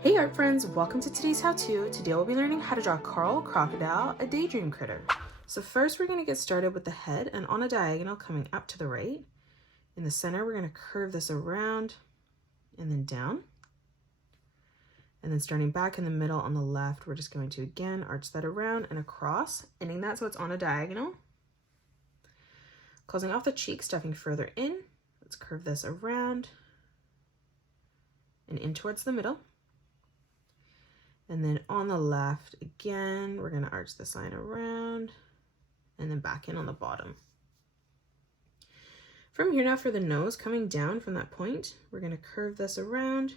Hey art friends, welcome to today's how-to. Today we'll be learning how to draw Crocodile, a daydream critter. So first we're going to get started with the head, and on a diagonal coming up to the right. In the center we're going to curve this around and then down. And then starting back in the middle on the left, we're just going to again arch that around and across, ending that so it's on a diagonal. Closing off the cheek, stepping further in. Let's curve this around and in towards the middle. And then on the left, again, we're going to arch this line around and then back in on the bottom. From here now for the nose, coming down from that point, we're going to curve this around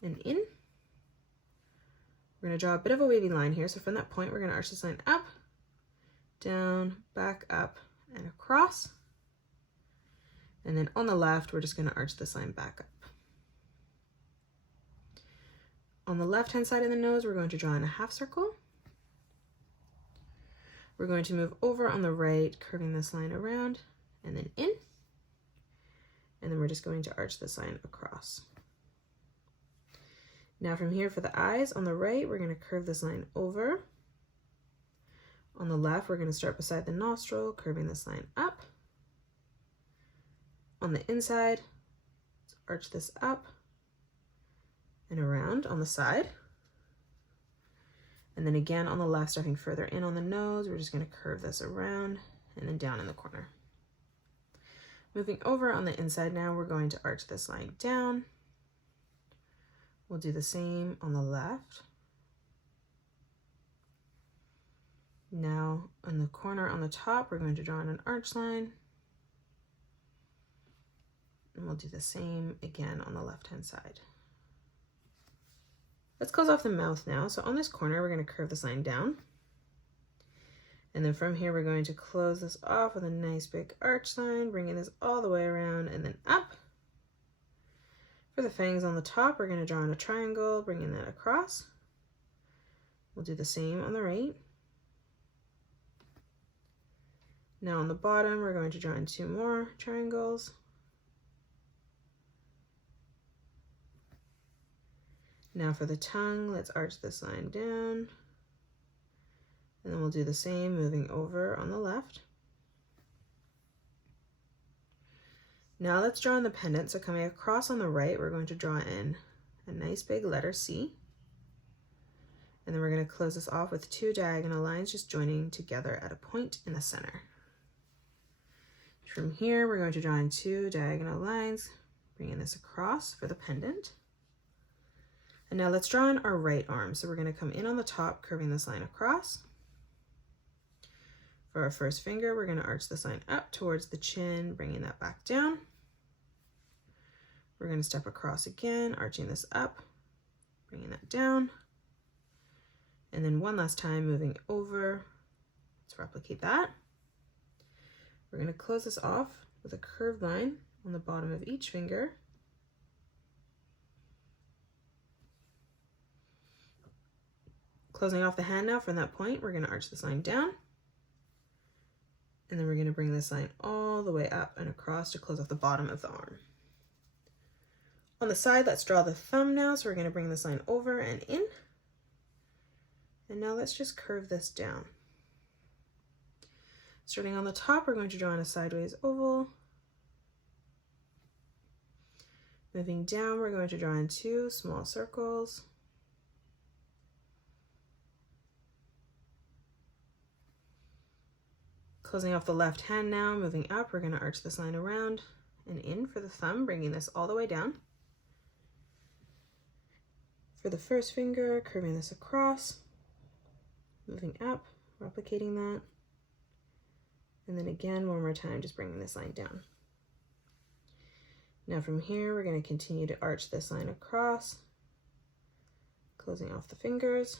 and in. We're going to draw a bit of a wavy line here. So from that point, we're going to arch this line up, down, back up, and across. And then on the left, we're just going to arch this line back up. On the left-hand side of the nose, we're going to draw in a half circle. We're going to move over on the right, curving this line around and then in. And then we're just going to arch this line across. Now from here for the eyes, on the right, we're going to curve this line over. On the left, we're going to start beside the nostril, curving this line up. On the inside, let's arch this up and around on the side. And then again on the left, stepping further in on the nose, we're just going to curve this around and then down in the corner. Moving over on the inside now, we're going to arch this line down. We'll do the same on the left. Now on the corner on the top, we're going to draw in an arch line. And we'll do the same again on the left-hand side. Let's close off the mouth now. So on this corner, we're going to curve this line down. And then from here, we're going to close this off with a nice big arch line, bringing this all the way around and then up. For the fangs on the top, we're going to draw in a triangle, bringing that across. We'll do the same on the right. Now on the bottom, we're going to draw in 2 more triangles. Now for the tongue, let's arch this line down. And then we'll do the same, moving over on the left. Now let's draw in the pendant. So coming across on the right, we're going to draw in a nice big letter C. And then we're going to close this off with 2 diagonal lines, just joining together at a point in the center. From here, we're going to draw in 2 diagonal lines, bringing this across for the pendant. And now let's draw in our right arm. So we're going to come in on the top, curving this line across. For our first finger, we're going to arch this line up towards the chin, bringing that back down. We're going to step across again, arching this up, bringing that down. And then one last time, moving over. Let's replicate that. We're going to close this off with a curved line on the bottom of each finger. Closing off the hand now from that point, we're going to arch this line down. And then we're going to bring this line all the way up and across to close off the bottom of the arm. On the side, let's draw the thumb now. So we're going to bring this line over and in. And now let's just curve this down. Starting on the top, we're going to draw in a sideways oval. Moving down, we're going to draw in 2 small circles. Closing off the left hand now, moving up, we're going to arch this line around and in for the thumb, bringing this all the way down. For the first finger, curving this across, moving up, replicating that. And then again, one more time, just bringing this line down. Now from here, we're going to continue to arch this line across, closing off the fingers.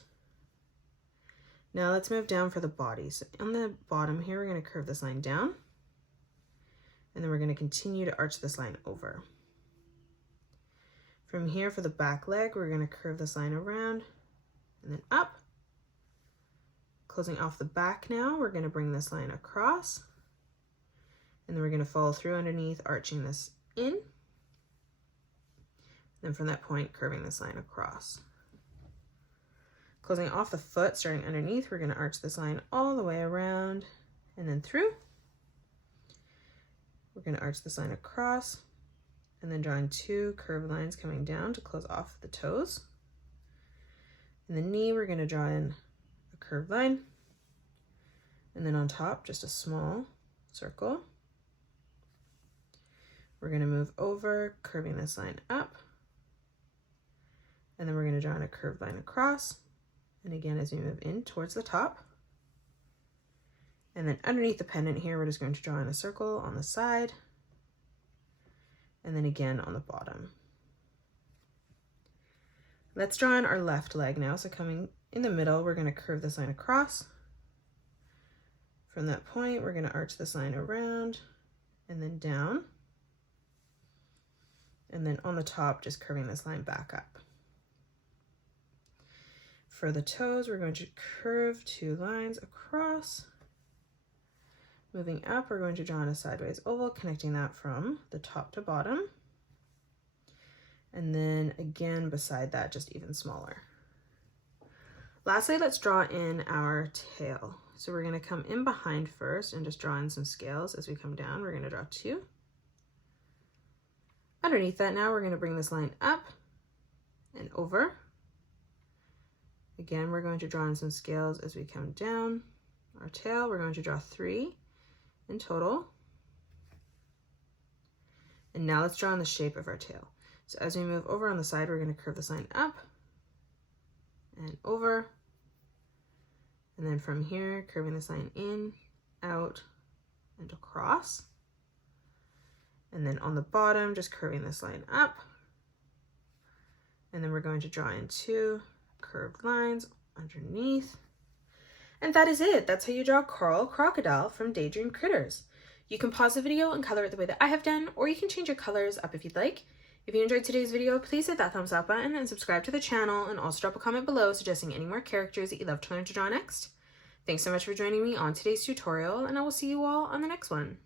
Now let's move down for the body. So on the bottom here, we're going to curve this line down. And then we're going to continue to arch this line over. From here for the back leg, we're going to curve this line around and then up. Closing off the back now, we're going to bring this line across. And then we're going to follow through underneath, arching this in. Then from that point, curving this line across. Closing off the foot, starting underneath, we're going to arch this line all the way around and then through. We're going to arch this line across and then drawing 2 curved lines coming down to close off the toes. In the knee, we're going to draw in a curved line, and then on top, just a small circle. We're going to move over, curving this line up, and then we're going to draw in a curved line across. And again, as we move in towards the top, and then underneath the pendant here, we're just going to draw in a circle on the side, and then again on the bottom. Let's draw in our left leg now. So coming in the middle, we're going to curve this line across. From that point, we're going to arch this line around and then down. And then on the top, just curving this line back up. For the toes, we're going to curve 2 lines across. Moving up, we're going to draw in a sideways oval, connecting that from the top to bottom. And then again, beside that, just even smaller. Lastly, let's draw in our tail. So we're going to come in behind first and just draw in some scales as we come down. We're going to draw 2. Underneath that now, we're going to bring this line up and over. Again, we're going to draw in some scales as we come down. Our tail, we're going to draw 3 in total. And now let's draw in the shape of our tail. So as we move over on the side, we're going to curve this line up and over. And then from here, curving this line in, out, and across. And then on the bottom, just curving this line up. And then we're going to draw in 2 curved lines underneath. And that is it. That's how you draw Coral Crocodile from Daydream Critters. You can pause the video and color it the way that I have done, or you can change your colors up if you'd like. If you enjoyed today's video, please hit that thumbs up button and subscribe to the channel, and also drop a comment below suggesting any more characters that you'd love to learn to draw next. Thanks so much for joining me on today's tutorial, and I will see you all on the next one.